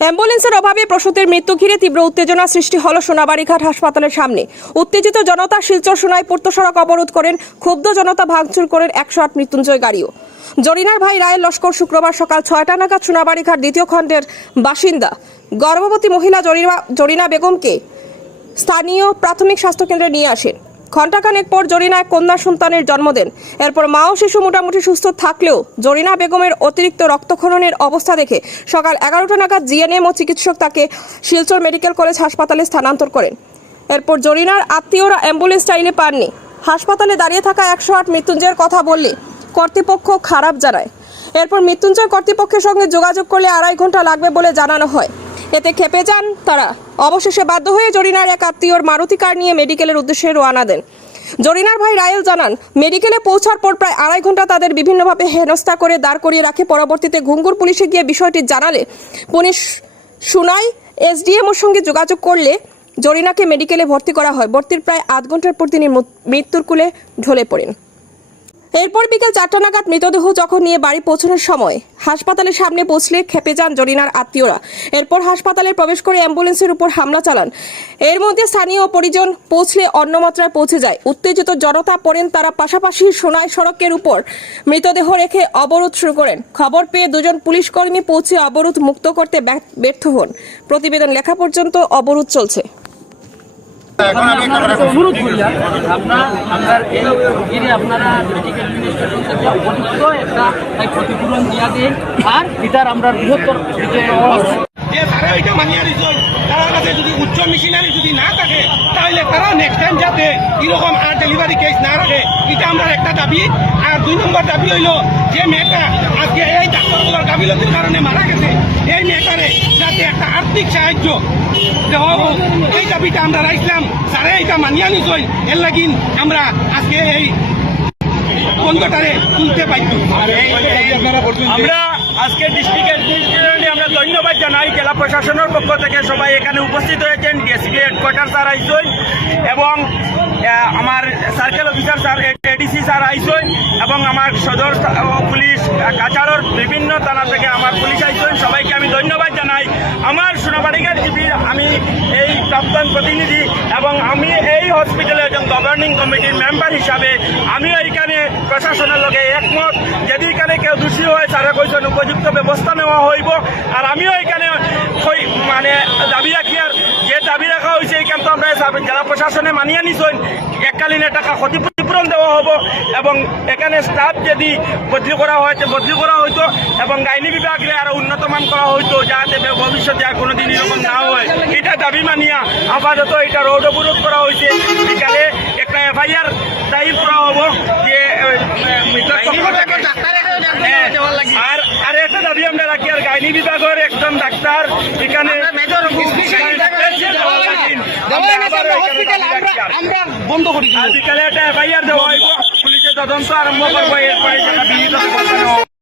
অ্যাম্বুলেন্সের অভাবে প্রসূতির মৃত্যু ঘিরে তীব্র উত্তেজনা সৃষ্টি হল সোনাবাড়ীঘাট হাসপাতালের সামনে। উত্তেজিত জনতা শিলচর সোনাই পূর্ত সড়ক অবরোধ করেন, ক্ষুব্ধ জনতা ভাঙচুর করেন 108 মৃত্যুঞ্জয় গাড়িও। জরিনার ভাই রায়ের লস্কর শুক্রবার সকাল 6টা নাগাদ সোনাবাড়ীঘাট দ্বিতীয় খণ্ডের বাসিন্দা গর্ভবতী মহিলা জরিনা বেগমকে স্থানীয় প্রাথমিক স্বাস্থ্যকেন্দ্রে নিয়ে আসেন। ঘণ্টাখানেক পর জরিনা এক কন্যা সন্তানের জন্ম দেন। এরপর মা ও শিশু মোটামুটি সুস্থ থাকলেও জরিনা বেগমের অতিরিক্ত রক্তক্ষরণের অবস্থা দেখে সকাল 11টা নাগাদ জিএনএম ও চিকিৎসক তাকে শিলচর মেডিকেল কলেজ হাসপাতালে স্থানান্তর করেন। এরপর জরিনার আত্মীয়রা অ্যাম্বুলেন্স চাইলে পাননি। হাসপাতালে দাঁড়িয়ে থাকা 108 মৃত্যুঞ্জয়ের কথা বললে কর্তৃপক্ষ খারাপ জানায়। এরপর মৃত্যুঞ্জয় কর্তৃপক্ষের সঙ্গে যোগাযোগ করলে 2.5 ঘন্টা লাগবে বলে জানানো হয়। এতে ক্ষেপে যান তারা। অবশেষে বাধ্য হয়ে জরিনার এক আত্মীয়র মারুতি কার নিয়ে মেডিকেলের উদ্দেশ্যে রওনা দেন। জরিনার ভাই রায়েল জানান, মেডিকেলে পৌঁছার পর প্রায় 2.5 ঘন্টা তাদের বিভিন্নভাবে হেনস্থা করে দাঁড় করিয়ে রাখে। পরবর্তীতে ঘুঙ্গুর পুলিশে গিয়ে বিষয়টি জানালে পুলিশ সোনাই এসডিএমওর সঙ্গে যোগাযোগ করলে জরিনাকে মেডিকেলে ভর্তি করা হয়। ভর্তির প্রায় 8 ঘন্টার পর তিনি মৃত্যুর কোলে ঢলে পড়েন। এরপর বিকেল 4টা নাগাদ মৃতদেহ যখন নিয়ে বাড়ি পৌঁছানোর সময় হাসপাতালের সামনে পৌঁছলে ক্ষেপে যান জরিনার আত্মীয়রা। এরপর হাসপাতালে প্রবেশ করে অ্যাম্বুলেন্সের উপর হামলা চালান। এর মধ্যে স্থানীয় পরিজন পৌঁছলে অন্যমাত্রায় পৌঁছে যায়। উত্তেজিত জনতা পড়েন তারা পাশাপাশি সোনাই সড়কের উপর মৃতদেহ রেখে অবরোধ শুরু করেন। খবর পেয়ে 2 জন পুলিশ কর্মী পৌঁছে অবরোধ মুক্ত করতে ব্যর্থ হন। প্রতিবেদন লেখা পর্যন্ত অবরোধ চলছে। অনুরোধ করি আপনারা মেডিকেল অ্যাডমিনিস্ট্রেশন থেকে উপযুক্ত একটা ক্ষতিপূরণ দিয়া দিন আর এটার আমরা বৃহত্তর তার কাছে যদি উচ্চ মেশিনারি যদি না থাকে তাহলে তারা নেক্সট টাইম যাতে এরকম আর ডেলিভারি কেস না রাখে, এটা আমরা একটা দাবি। আর 2 নম্বর দাবি হইল যে মেয়েটা আজকে এই ডাক্তারগুলোর গাফিলতির কারণে মারা গেছে, এই মেয়েটারে যাতে একটা আর্থিক সাহায্য দেওয়া হোক, এই দাবিটা আমরা রাখলাম। স্যারে এটা মানিয়া নিছই, এর লাগিন আমরা আজকে এই বন্ধটারে তুলতে পারছি। আমরা আজকে ডিস্ট্রিক্ট অ্যাডমিনিস্ট্রেশনে আমরা ধন্যবাদ জানাই। জেলা প্রশাসনের পক্ষ থেকে সবাই এখানে উপস্থিত হয়েছেন। ডিএসপি হেডকোয়ার্টার স্যার আইসন এবং আমার circle officer sir ADC sir আইসন এবং আমার সদর পুলিশ কাছাড়ের বিভিন্ন থানা থেকে আমার পুলিশ আইসন। সবাইকে আমি ধন্যবাদ জানাই। আমার সোনাবাড়ীঘাট জিপির আমি এই প্রাক্তন প্রতিনিধি এবং আমি এই হসপিটালের একজন গভর্নিং কমিটির মেম্বার হিসাবে আমিও এইখানে প্রশাসনের লগে একমত। যদি এখানে কেউ দোষী হয় স্যারে কইছেন উপযুক্ত ব্যবস্থা নেওয়া হইব। আর আমিও এখানে মানে দাবি রাখি, আর যে দাবি রাখা হয়েছে এখানে তো আমরা জেলা প্রশাসনে মানিয়ে নিছেন। এককালীন টাকা ক্ষতিপূরণ দেওয়া হবো এবং এখানে স্টাফ যদি বদলি করা হয়তো বদলি করা হইতো এবং গাইনি বিভাগে আরো উন্নতমান করা হইতো, যাতে ভবিষ্যতে আর কোনোদিন এরকম না হয়। এটা দাবি মানিয়া আপাতত এটা রোড অবরোধ করা হয়েছে। বিকালে একটা এফআইআর দায়ের করা হবো যে আর একটা দাবি আমরা রাখি, আর গাইনি বিভাগের একজন ডাক্তার এখানে বন্ধ করি, বিকালে একটা এফআইআর দেওয়া হইব, পুলিশের তদন্ত আরম্ভ করবো। এরপরে যেটা বিহিত